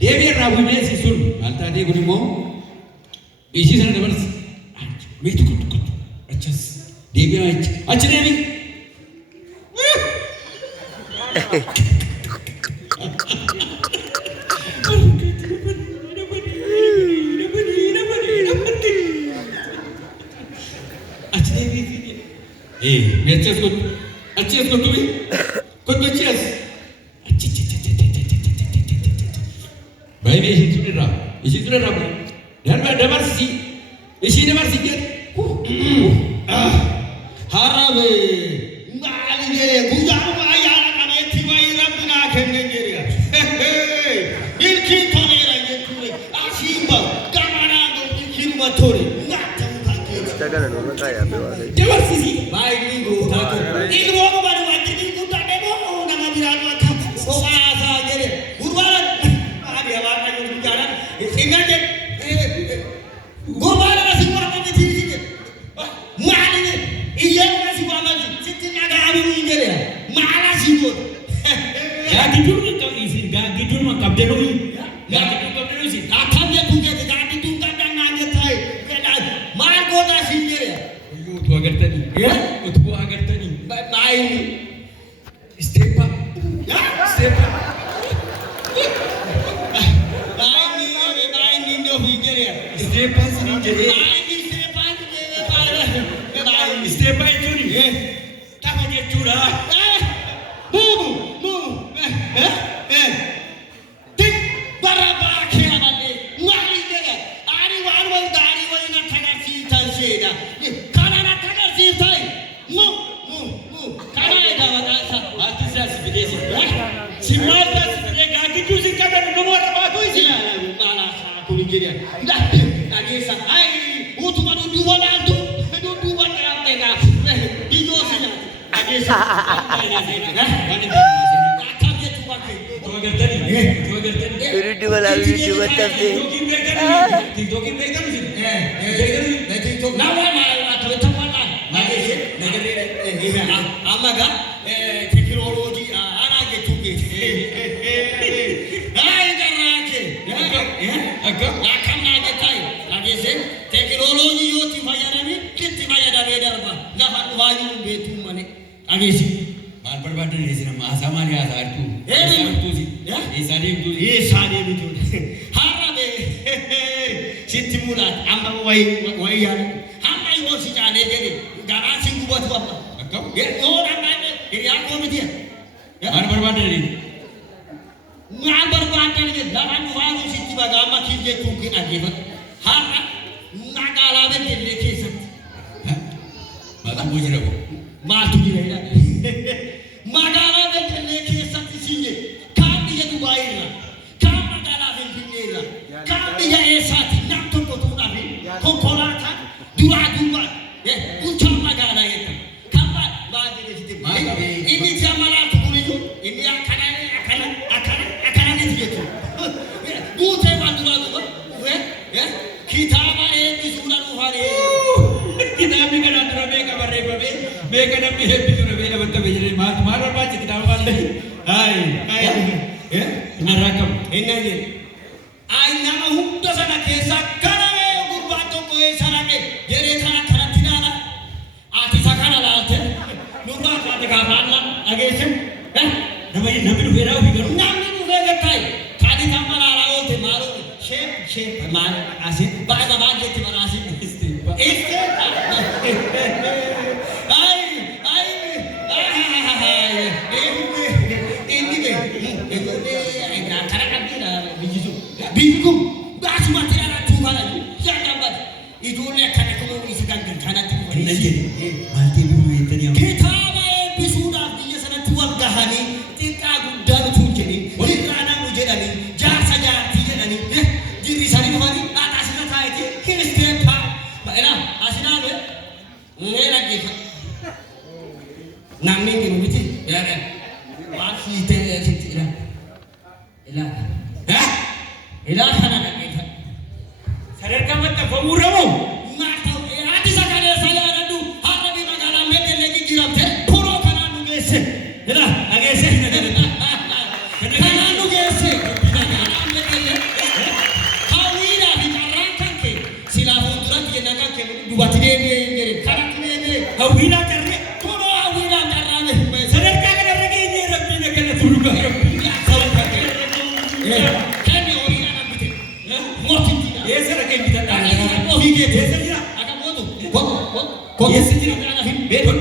Deebiin raawwinee sun maal taatee kun immoo ishii sana dabarsa. Meetu kuttu achas deebiin achi deebii. Achi deebii. Meechas kuttu achas kuttu kuttu achas. Baay'ee ishii turerra dabarsi ishii dabarsi harabe maalige guyyaanuma ayyaana qabeetti wayii rabbinaa kenne jedha ilkiin toleera jechuudha ashiimba gamanaa ilkiinuma tole dabarsisi baay'ee gootaa ture ilmoo qabanu wajjin guddaa deemoo nama biraan akka obaasaa jedhe gurbaara Imagine, Gobala was one of the things. Mali, Iyan was one of the sitting at the Abu Mala Sigo. Gatitur is Gatitur Captain. Gatitur is Atanya to get the Gatitur Katanagai. Margot as in there. You to Agatani. Yeah, to Agatani. But I step up. Step up. Step by Judy. Come on, get Judah. Move. Think Baraba Kiramani. Mari there. Anyone will die when a Tagasi Tansheda. Kanana Tagasi time. Move. Kanada. What is that? She might have to use it. No more about who is it. Nigeria. Agesa ai utumadu duwala do do what amega digosina agesa akabye tubake tuwagertani duwala tafte dogi mega na wana tutamana nagere amaga technology anage tuke ai garake akamna detai agese technology yoti fayadani kitti fayadani darba lafa waju betu mane agese mal barbadu resina masamani asartu tuzi sade bitu harabe sittimula amba way ya hamba yosi jane gede garasi gubatu apa akam ora nane ya komitia mal barbadu Ngambar bantal ke dalam waru siti bagama kirje tuki ajibat hara nagala be leke sat mata bujira ko matu gira magala be leke sat sinje kandi ya dubaira kam magala be dinera kandi ya esat nak to tuna be ko kola ka dua kuncha magala yeta kamba baade de siti ini jamala to kulijo ini akana Gute bandula kitaba bisura nuhare kitabi kana trabe ka bare babe be kana bi he bisura be na batta bejre ma tumhara ba kitaba walle ai narakam enage ai nama hutta sana kesa kana gurbato ko e sarane yere thana tharatina na ati sakana lalte nurba ka daga balla agese nabi vera bigaru nabi vera kai kadi kamala raote maro shape man asin baada baada ke manasin este ai ini ai cara kabira bijitu basu matera tubala ya tambat idule kana ko isikan kana tu najeri malte bi etani kitaba bisuda biya sana tuwal gahani tika gudan tunjeni rana mujedani jasa jati jedani diri sari mari atasna thaiti kiristepa baina asina be ngera ki namni ki miti ya kan wasi te ila kana ke sarar ka matta famuramo mata ati sakale sala radu harabi magala mede legi girabte puro kana nugese ila agese kana nugese hawwiidhaa carree Kunoo hawwiidhaan carraame. sadarkaa kanarra geenyee rabbiin akkana turu qaba. Kenni horiidhaan hambite. Mootiin jira. Eessa dhaqee bitadhaa? Ofii keetii. Eessa jira? Akka mootu. Eessa jira? Beekon.